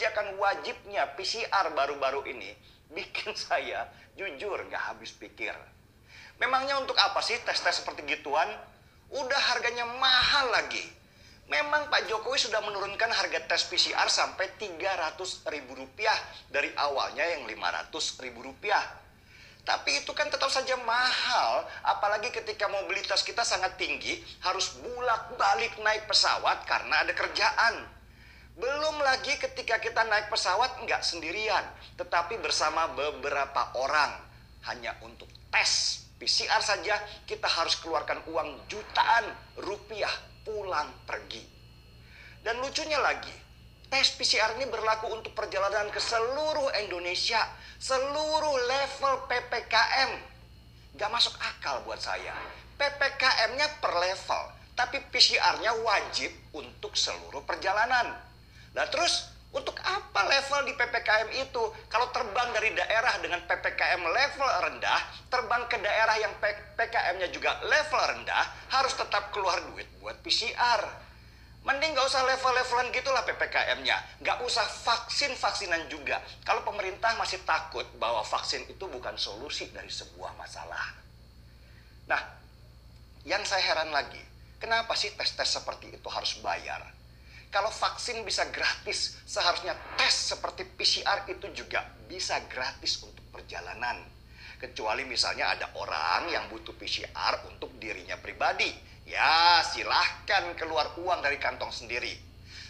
kebijakan wajibnya PCR baru-baru ini bikin saya jujur nggak habis pikir. Memangnya untuk apa sih tes-tes seperti gituan? Udah harganya mahal lagi. Memang Pak Jokowi sudah menurunkan harga tes PCR sampai Rp300.000 dari awalnya yang Rp500.000. Tapi itu kan tetap saja mahal, apalagi ketika mobilitas kita sangat tinggi, harus bolak-balik naik pesawat karena ada kerjaan. Belum lagi ketika kita naik pesawat nggak sendirian, tetapi bersama beberapa orang. Hanya untuk tes PCR saja kita harus keluarkan uang jutaan rupiah pulang pergi. Dan lucunya lagi, tes PCR ini berlaku untuk perjalanan ke seluruh Indonesia, seluruh level PPKM. Gak masuk akal buat saya. PPKM-nya per level, tapi PCR-nya wajib untuk seluruh perjalanan. Nah terus, untuk apa level di PPKM itu? Kalau terbang dari daerah dengan PPKM level rendah, terbang ke daerah yang PPKM-nya juga level rendah, harus tetap keluar duit buat PCR. Mending gak usah level-levelan gitulah PPKM-nya. Gak usah vaksin-vaksinan juga. Kalau pemerintah masih takut bahwa vaksin itu bukan solusi dari sebuah masalah. Nah, yang saya heran lagi, kenapa sih tes-tes seperti itu harus bayar? Kalau vaksin bisa gratis, seharusnya tes seperti PCR itu juga bisa gratis untuk perjalanan. Kecuali misalnya ada orang yang butuh PCR untuk dirinya pribadi. Ya, silahkan keluar uang dari kantong sendiri.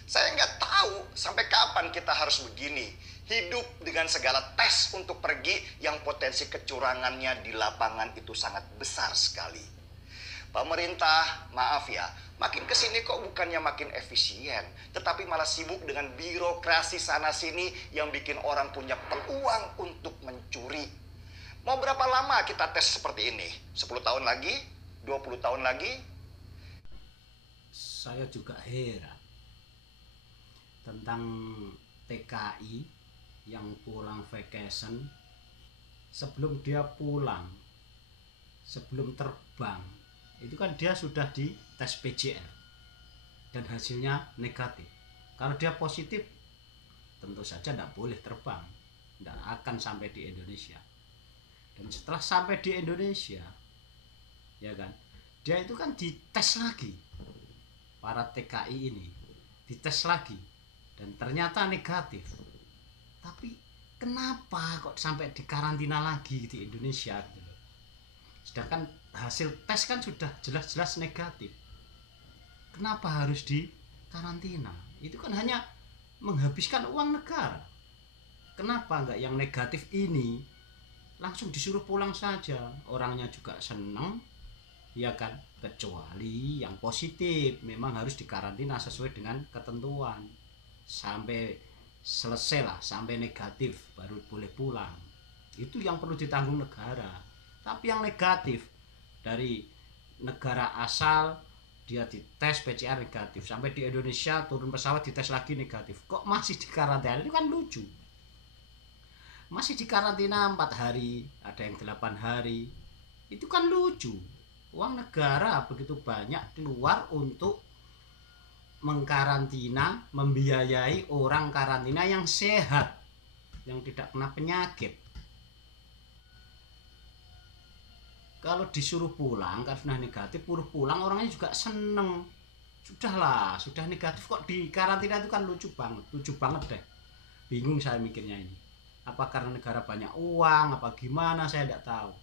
Saya nggak tahu sampai kapan kita harus begini. Hidup dengan segala tes untuk pergi yang potensi kecurangannya di lapangan itu sangat besar sekali. Pemerintah, maaf ya, makin kesini kok bukannya makin efisien, tetapi malah sibuk dengan birokrasi sana-sini yang bikin orang punya peluang untuk mencuri. Mau berapa lama kita tes seperti ini? 10 tahun lagi? 20 tahun lagi? Saya juga heran tentang TKI yang pulang vacation. Sebelum dia pulang, sebelum terbang, itu kan dia sudah di tes PCR dan hasilnya negatif. Kalau dia positif, tentu saja tidak boleh terbang, tidak akan sampai di Indonesia. Dan setelah sampai di Indonesia, ya kan, dia itu kan dites lagi. Para TKI ini dites lagi dan ternyata negatif. Tapi kenapa kok sampai dikarantina lagi di Indonesia gitu? Sedangkan hasil tes kan sudah jelas-jelas negatif. Kenapa harus dikarantina? Itu kan hanya menghabiskan uang negara. Kenapa enggak yang negatif ini langsung disuruh pulang saja? Orangnya juga senang, ya kan? Kecuali yang positif memang harus dikarantina sesuai dengan ketentuan sampai selesai lah, sampai negatif baru boleh pulang. Itu yang perlu ditanggung negara. Tapi yang negatif dari negara asal dia dites PCR negatif, sampai di Indonesia turun pesawat dites lagi negatif, kok masih dikarantina? Itu kan lucu. Masih dikarantina 4 hari, ada yang 8 hari. Itu kan lucu. Uang negara begitu banyak keluar untuk mengkarantina, membiayai orang karantina yang sehat, yang tidak kena penyakit. Kalau disuruh pulang karena negatif, suruh pulang, orangnya juga seneng. Sudahlah, sudah negatif kok di karantina, itu kan lucu banget deh. Bingung saya mikirnya ini. Apa karena negara banyak uang, apa gimana, saya tidak tahu.